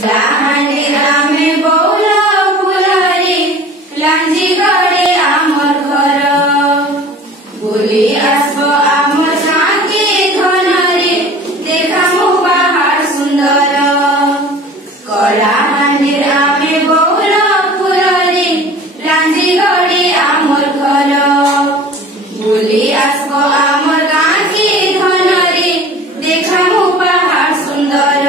लाहानी रामे बौल फुलरी लांजी गड़े आमर घर बुली आसब आमर झांकी धनरी देखामु बाहार सुंदर कलाहानी रामे बौल फुलरी लांजी गड़े आमर घर बुली आसब आमर गांकी धनरी देखामु बाहार सुंदर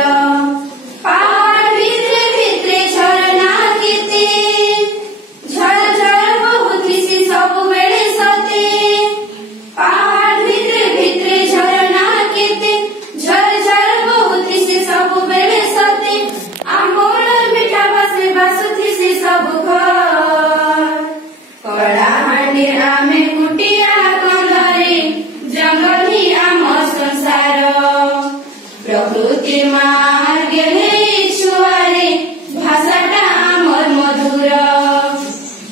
आमे कुटिया कंदरी जंगली आम संसार प्रकृति मार्गे छुआरी भाषाटा आमर मधुर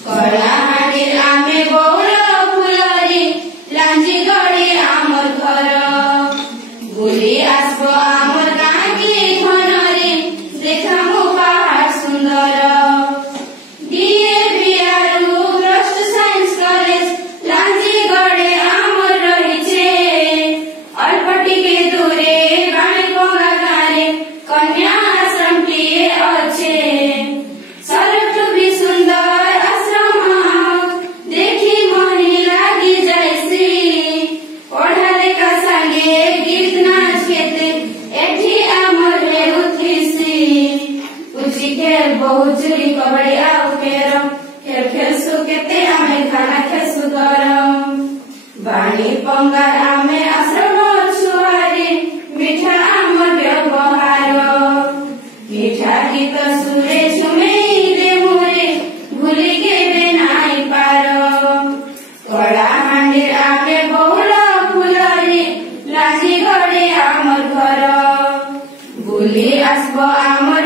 कलाहानी आमे बौल फुलरी लांजी गड़े आमर घर बुली आसब आमर गांकी धनरी देखामु बाहार सुंदर बहुचुरी कबड्डी आउ केरम खेल खेलसु केते आमे खाना खेसु गरम बाणी पंगार आमे आश्रम छुआरी मीठा आमर व्यवहार मीठा गीत सुरे झुमेले मोरे भूली केबे नाई पार कलाहांडी आमे बौल फुलरी लांजी गड़े आमर घर बुली आसब आमर